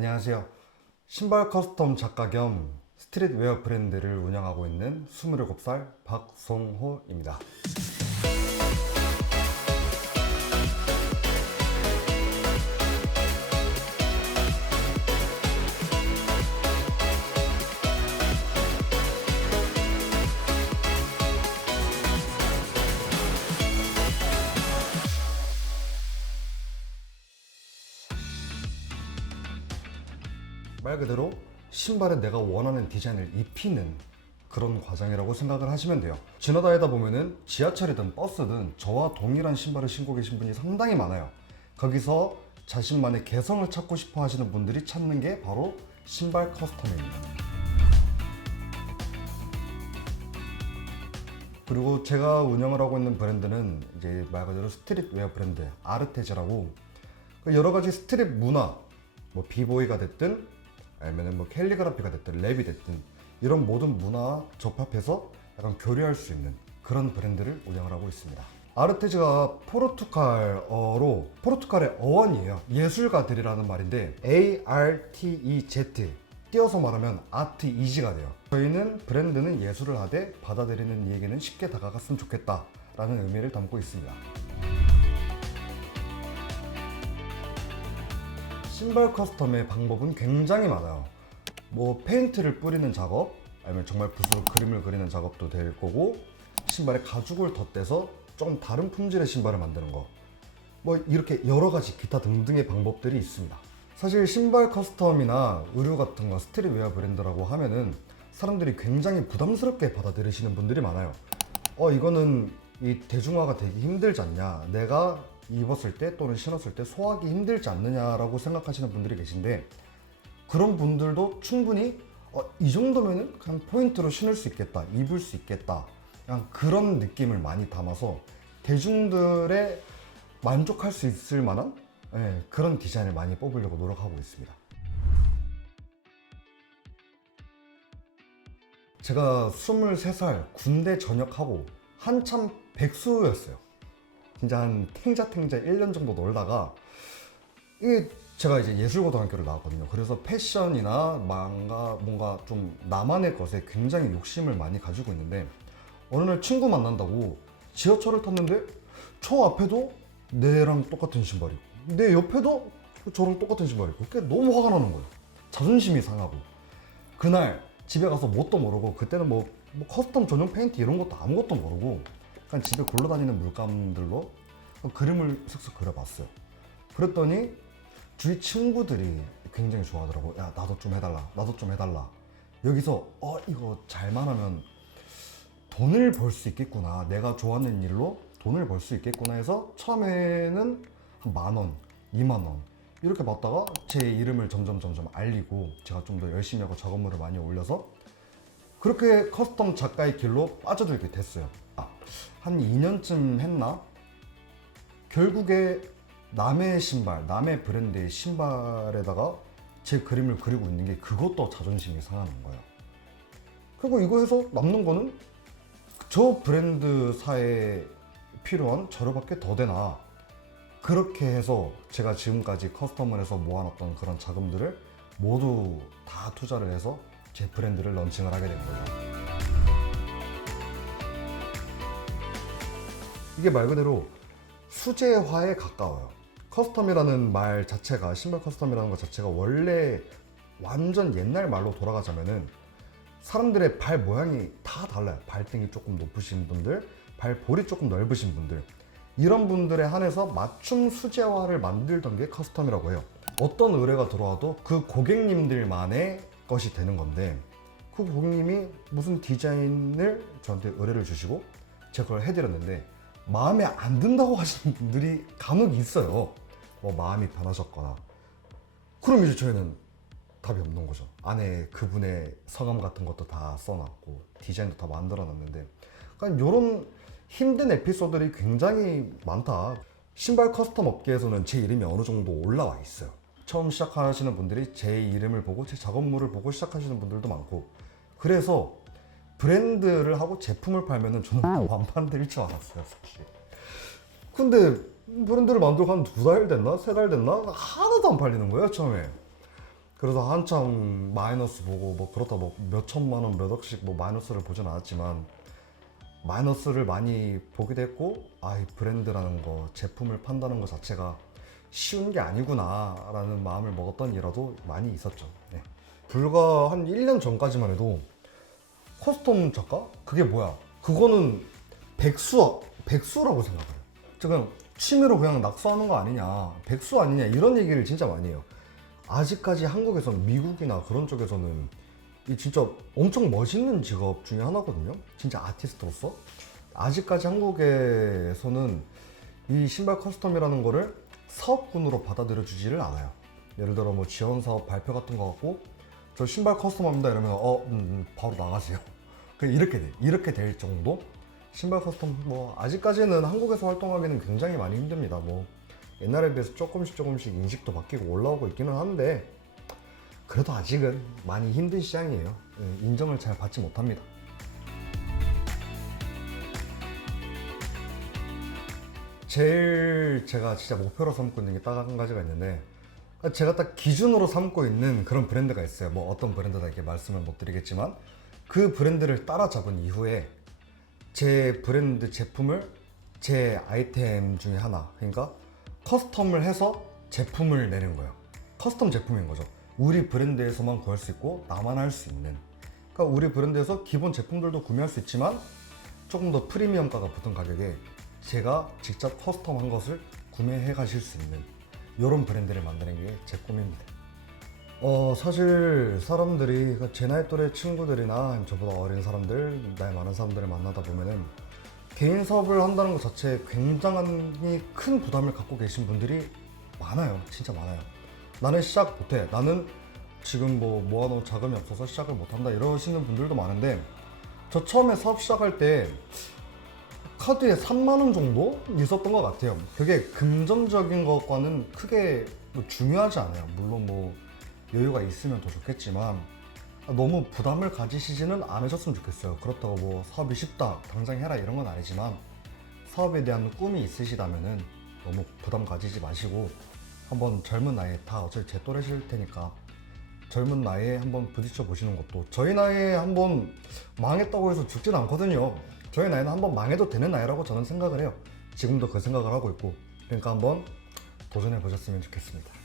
안녕하세요. 신발 커스텀 작가 겸 스트릿웨어 브랜드를 운영하고 있는 27살 박송호입니다. 말 그대로 신발에 내가 원하는 디자인을 입히는 그런 과정이라고 생각을 하시면 돼요. 지나다니다 보면은 지하철이든 버스든 저와 동일한 신발을 신고 계신 분이 상당히 많아요. 거기서 자신만의 개성을 찾고 싶어 하시는 분들이 찾는 게 바로 신발 커스텀입니다. 그리고 제가 운영을 하고 있는 브랜드는 이제 말 그대로 스트릿웨어 브랜드 아르테즈라고 그 여러 가지 스트릿 문화, 뭐 비보이가 됐든 아니면 뭐 캘리그라피가 됐든 랩이 됐든 이런 모든 문화 접합해서 약간 교류할 수 있는 그런 브랜드를 운영을 하고 있습니다. 아르테즈가 포르투갈어로 포르투갈의 어원이에요. 예술가들이라는 말인데 A R T E Z 띄어서 말하면 아트 이지가 돼요. 저희는 브랜드는 예술을 하되 받아들이는 이에게는 쉽게 다가갔으면 좋겠다라는 의미를 담고 있습니다. 신발 커스텀의 방법은 굉장히 많아요. 뭐 페인트를 뿌리는 작업, 아니면 정말 붓으로 그림을 그리는 작업도 될 거고, 신발에 가죽을 덧대서 조금 다른 품질의 신발을 만드는 거. 뭐 이렇게 여러 가지 기타 등등의 방법들이 있습니다. 사실 신발 커스텀이나 의류 같은 거 스트릿웨어 브랜드라고 하면은 사람들이 굉장히 부담스럽게 받아들이시는 분들이 많아요. 어 이거는 이 대중화가 되기 힘들지 않냐 내가 입었을 때 또는 신었을 때 소화하기 힘들지 않느냐라고 생각하시는 분들이 계신데 그런 분들도 충분히 어, 이 정도면은 그냥 포인트로 신을 수 있겠다 입을 수 있겠다 그냥 그런 느낌을 많이 담아서 대중들의 만족할 수 있을 만한 예, 그런 디자인을 많이 뽑으려고 노력하고 있습니다. 제가 23살 군대 전역하고 한참 백수였어요. 진짜 한 탱자탱자 1년 정도 놀다가 이게 제가 이제 예술고등학교를 나왔거든요. 그래서 패션이나 망가 뭔가 좀 나만의 것에 굉장히 욕심을 많이 가지고 있는데 어느 날 친구 만난다고 지하철을 탔는데 저 앞에도 내랑 똑같은 신발이고 내 옆에도 저랑 똑같은 신발이고 그게 너무 화가 나는 거예요. 자존심이 상하고 그날 집에 가서 뭣도 모르고 그때는 뭐, 뭐 커스텀 전용 페인트 이런 것도 아무것도 모르고 그냥 집에 굴러다니는 물감들로 그림을 슥슥 그려봤어요. 그랬더니 주위 친구들이 굉장히 좋아하더라고. 야 나도 좀 해달라. 나도 좀 해달라. 여기서 어 이거 잘만 하면 돈을 벌 수 있겠구나. 내가 좋아하는 일로 돈을 벌 수 있겠구나 해서 처음에는 한 만 원, 이만 원 이렇게 받다가 제 이름을 점점 점점 알리고 제가 좀 더 열심히 하고 작업물을 많이 올려서 그렇게 커스텀 작가의 길로 빠져들게 됐어요. 아, 한 2년쯤 했나? 결국에 남의 신발, 남의 브랜드의 신발에다가 제 그림을 그리고 있는 게 그것도 자존심이 상하는 거예요. 그리고 이거 해서 남는 거는 저 브랜드사에 필요한 재료밖에 더 되나. 그렇게 해서 제가 지금까지 커스텀을 해서 모아놨던 그런 자금들을 모두 다 투자를 해서 제 브랜드를 런칭을 하게 된 거죠. 이게 말 그대로 수제화에 가까워요. 커스텀이라는 말 자체가 신발 커스텀이라는 것 자체가 원래 완전 옛날 말로 돌아가자면은 사람들의 발 모양이 다 달라요. 발등이 조금 높으신 분들, 발볼이 조금 넓으신 분들. 이런 분들에 한해서 맞춤 수제화를 만들던 게 커스텀이라고 해요. 어떤 의뢰가 들어와도 그 고객님들만의 것이 되는 건데 그 고객님이 무슨 디자인을 저한테 의뢰를 주시고 제가 그걸 해드렸는데 마음에 안 든다고 하시는 분들이 간혹 있어요. 뭐 마음이 변하셨거나. 그럼 이제 저희는 답이 없는 거죠. 안에 그분의 성함 같은 것도 다 써놨고 디자인도 다 만들어놨는데 그러니까 이런 힘든 에피소드들이 굉장히 많다. 신발 커스텀 업계에서는 제 이름이 어느 정도 올라와 있어요. 처음 시작하시는 분들이 제 이름을 보고 제 작업물을 보고 시작하시는 분들도 많고 그래서 브랜드를 하고 제품을 팔면은 저는 완판될 줄 알았어요 사실 근데 브랜드를 만들고 한 두 달 됐나? 세 달 됐나? 하나도 안 팔리는 거예요 처음에 그래서 한참 마이너스 보고 뭐 그렇다 뭐 몇 천만 원, 몇 억씩 뭐 마이너스를 보진 않았지만 마이너스를 많이 보기도 했고 아 이 브랜드라는 거 제품을 판다는 것 자체가 쉬운 게 아니구나라는 마음을 먹었던 일화도 많이 있었죠. 네. 불과 한 1년 전까지만 해도 커스텀 작가? 그게 뭐야? 그거는 백수, 백수라고 생각해요. 지금 취미로 그냥 낙서하는 거 아니냐, 백수 아니냐 이런 얘기를 진짜 많이 해요. 아직까지 한국에서는 미국이나 그런 쪽에서는 이 진짜 엄청 멋있는 직업 중에 하나거든요. 진짜 아티스트로서 아직까지 한국에서는 이 신발 커스텀이라는 거를 사업군으로 받아들여 주지를 않아요. 예를 들어 뭐 지원 사업 발표 같은 거 갖고 저 신발 커스텀합니다 이러면 어 음, 음, 바로 나가세요. 그냥 이렇게 돼 이렇게 될 정도 신발 커스텀 뭐 아직까지는 한국에서 활동하기는 굉장히 많이 힘듭니다. 뭐 옛날에 비해서 조금씩 조금씩 인식도 바뀌고 올라오고 있기는 한데 그래도 아직은 많이 힘든 시장이에요. 예, 인정을 잘 받지 못합니다. 제일 제가 진짜 목표로 삼고 있는 게 딱 한 가지가 있는데 제가 딱 기준으로 삼고 있는 그런 브랜드가 있어요. 뭐 어떤 브랜드다 이렇게 말씀을 못 드리겠지만 그 브랜드를 따라잡은 이후에 제 브랜드 제품을 제 아이템 중에 하나 그러니까 커스텀을 해서 제품을 내는 거예요. 커스텀 제품인 거죠. 우리 브랜드에서만 구할 수 있고 나만 할 수 있는. 그러니까 우리 브랜드에서 기본 제품들도 구매할 수 있지만 조금 더 프리미엄가가 붙은 가격에 제가 직접 커스텀한 것을 구매해 가실 수 있는 이런 브랜드를 만드는 게 제 꿈입니다. 어 사실 사람들이 그제 나이 또래 친구들이나 저보다 어린 사람들, 나이 많은 사람들을 만나다 보면은 개인 사업을 한다는 것 자체에 굉장히 큰 부담을 갖고 계신 분들이 많아요. 진짜 많아요. 나는 시작 못해. 나는 지금 뭐 모아놓은 자금이 없어서 시작을 못한다. 이러시는 분들도 많은데 저 처음에 사업 시작할 때 카드에 3만 원 정도 있었던 것 같아요. 그게 금전적인 것과는 크게 뭐 중요하지 않아요. 물론 뭐 여유가 있으면 더 좋겠지만 너무 부담을 가지시지는 않으셨으면 좋겠어요. 그렇다고 뭐 사업이 쉽다, 당장 해라 이런 건 아니지만 사업에 대한 꿈이 있으시다면은 너무 부담 가지지 마시고 한번 젊은 나이에 다 어차피 제 또래실 테니까 젊은 나이에 한번 부딪혀 보시는 것도 저희 나이에 한번 망했다고 해서 죽진 않거든요. 저희 나이는 한번 망해도 되는 나이라고 저는 생각을 해요. 지금도 그 생각을 하고 있고 그러니까 한번 도전해 보셨으면 좋겠습니다.